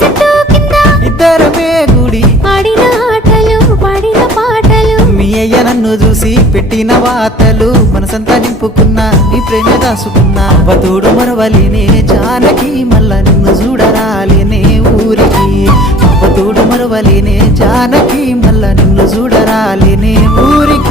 చెట్టు కింద ఇద్దరమే గుడి ఆడిన ఆటలు పాడిన పాటలు మీ అయ్య నన్ను చూసి పెట్టిన వాతలు మనసంతా నింపుకున్నా నీ ప్రేమ దాసుకున్నా అవ్వతోడు మరవలేనే జానకి మళ్ళా నిన్ను చూడరాలేనే ఊరికి అవ్వతోడు మరవలేనే జానకి మళ్ళా నిన్ను చూడరాలేనే ఊరికి